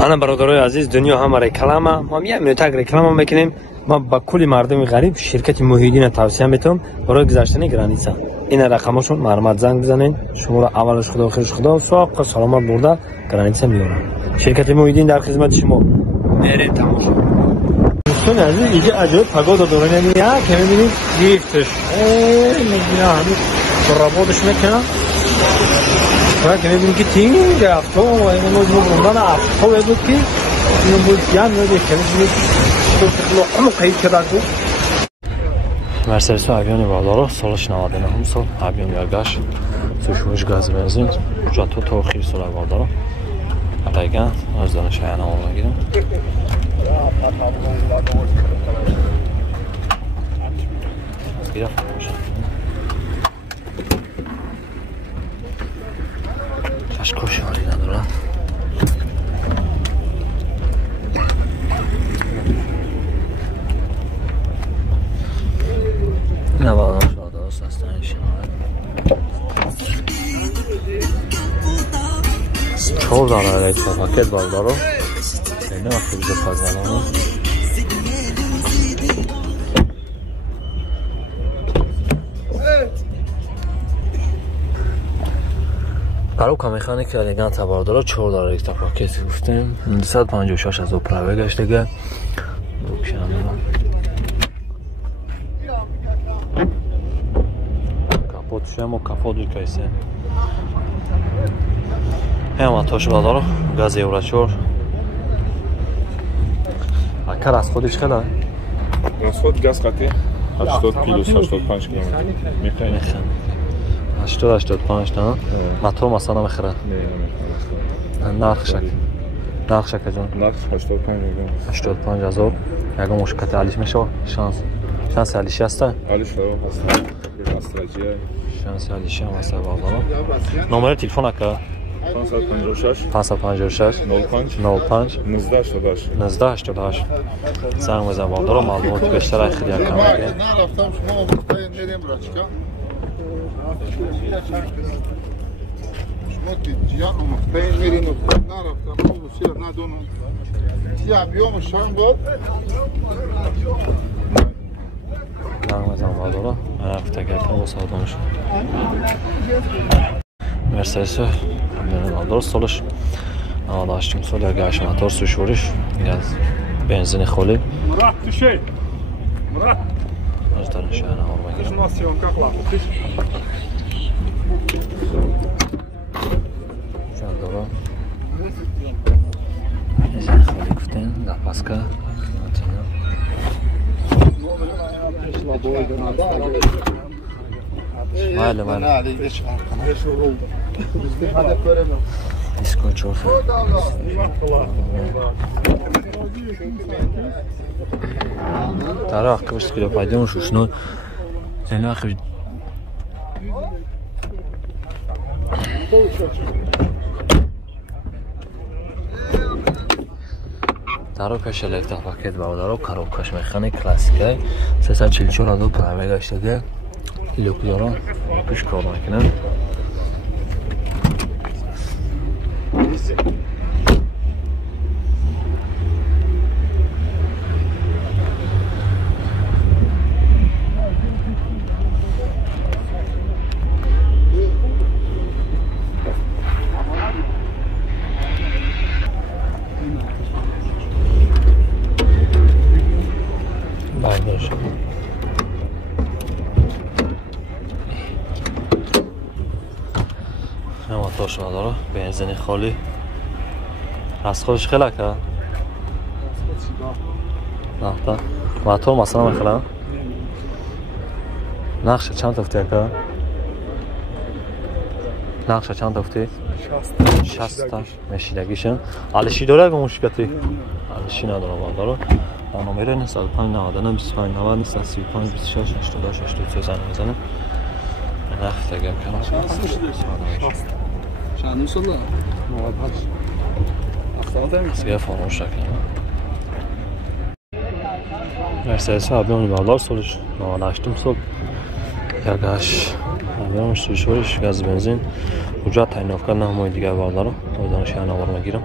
انا برادرای عزیز دنیا هم رکلامه ما یک منوت رکلام میکنیم ما با کلی مردم غریب شرکت محیدین توصیه میتونم برای گذشتن گرانیسا این رقمشون مرمت زنگ بزنین شما را اولش خدا و خیرش خدا ساق سلامت برده گرانیسا میارن شرکت محیدین در خدمت شما میره تمام شد دوستان عزیز اینجا عجب پگودا دوران نیا که میبینید گیفتش میگینا همین برابادش میکنه که میبینید که تینگ افتو و این موضوع بردن افتو بود که این بود یان میده که میبینید تو قید کرده مرسلسو авиони валдоро соли 99 сол авион ягаш сушуш газ бензин ҷато то охир сол валдоро атайган аз данаш яна олмагирам Чашкош вари надорад. نه واقعا شاید درست هستنش چهار داره یک پاکت باز داره اینه وقتی بیزه پازنانه Коробка механики элегант бардора 4 дора یک پاکت گفتیم 256 از اپراوه گشت دیگه کاپوتشم و کاپوت کیسه هم توش بادارو گاز یورچور اکر از خودش خیلی از خود گاز قطعی 80 کیلو 85 کیلومتر میخواد 85 تا موتور مثلا میخره نرخش جان نرخ 85000 یگو مشکل علیش میشه شانس علیش هست علیش هست استراتژی شانس علیش هم هست والا نمره تلفن اکا 556 05 1988 زنگ بزن والا معلومات بیشتر خیلی کم میگه Смотри, я мерину наров, все на дону. Я объем шаг год. Намазан вадора, афтагерка осадонш. Mercedes, yani valdor solش. Ağlaştım sol yagaş motor suşuruş. Biraz benzin xoli. Murat düşey. Murat. Azdan şana olma girin. Zadoro. Ezan xoli guften, zapaska. Vale. Disko çorfa. Taraf kıvış kilo paydım şu şunu. Sen akı. Коробкаш электропакет бардоро, коробкаш механик классикай 344 адо праве гаштаги люк дора пиш кор мекунам موتورش نداره بنزینی خالی از خودش خیلی که نه تا موتور مثلا میخوام نقشه چند تفته که نقشه چند تفته 60 تا مشیدگیشن علشی داره به مشکلی علشی نداره داره نمره نیست 599 25 90 35 26 88 83 زنگ میزنه نخت اگر کنم شانو شده سیگه فراموش شکلیم مرسیدس avionی بردار سالش 98 سال یکش avionش سویشورش گاز بنزین حجت تعیناف کردن همه دیگر بردارم دانش یه نوار میگیرم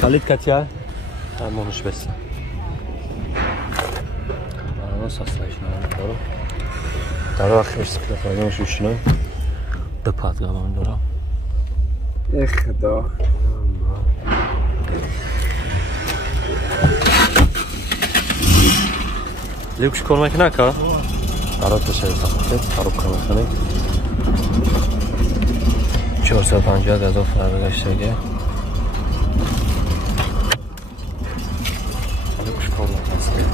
Kalitka همونش بس انا ساستایش ندارم در آخر سکله فایدهش وشنه دو پادگاه دارم خدا لیکش کار میکنه که برات بشه تفاوت خراب کنه 450 گازو فرار گشته گه لیکش کار میکنه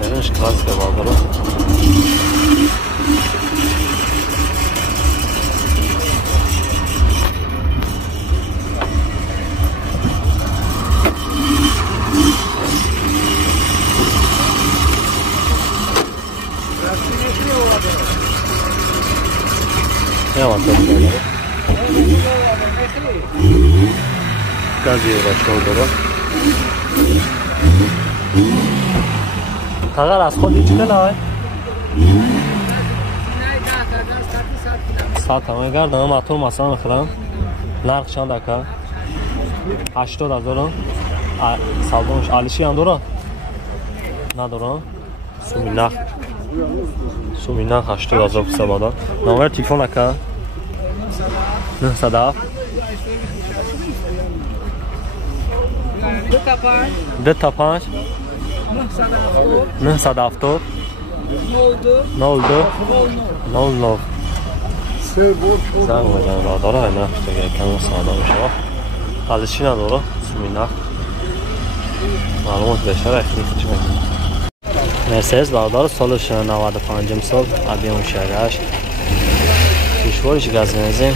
برنش کلاس که بادارو Ne var tabii? Gazıyor şurada. Tagar az خود چه لای؟ ساعت هم اگر دارم اتو مثلا میخرم نرخ چند دکا 80,000 سالونش علیشی هم داره نداره سومیناخ 80,000 سبادا نامبر تلفن اکا 907 2 تا 5 970 02 00 زنگ بزن را داره نه دیگه کم ساده میشه حالشی نداره سومیناخ معلومات بشه رختی چه مرسیدس بردار سالش 95 سال ابیون شهرش پیشوارش گاز بنزین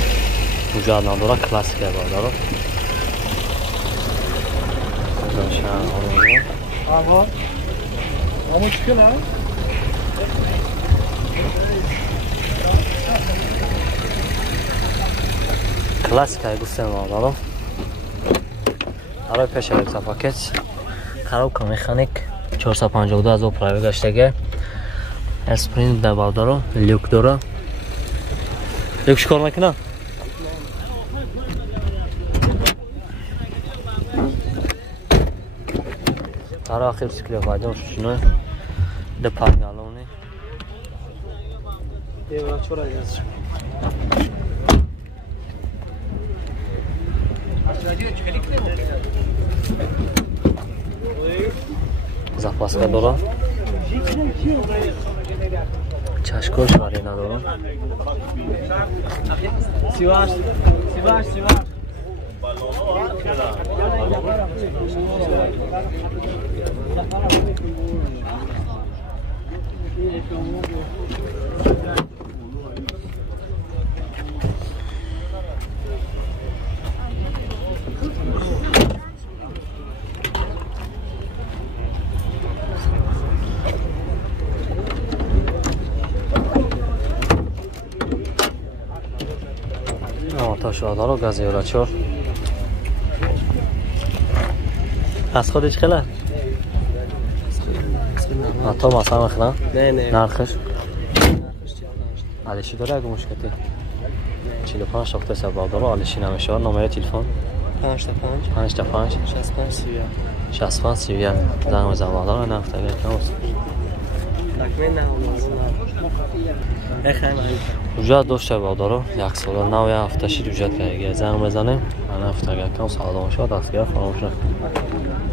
وجود نداره کلاسیکه بردار آقا اما چیکه کلاسیکه گوستم بردارم برای پیش یک پاکت خراب که مکانیک 452 از اپرای گشتگه اسپرینت در بردارو لیوک داره لیوکش کار میکنه در آخر سکلی فایده شنو ده پانگالونی دیوار چورا یاز запаска дорам чашкош варе надорам сиваш شادارو گازیورا چور از خودش خیلی تو مثلا میخوام نه نرخش علیشی داره اگه مشکلی 45 شخص سبا داره علیشی نمیشه نمره تلفن 5 تا 5 65 31 زنگ و زبا داره نفت اگر کنوست وجود داشته بادارو یک سال نو یا هفته شید وجود که اگه زنگ بزنیم من هفته اگر کم ساده باشه دستگیر فراموش نکنم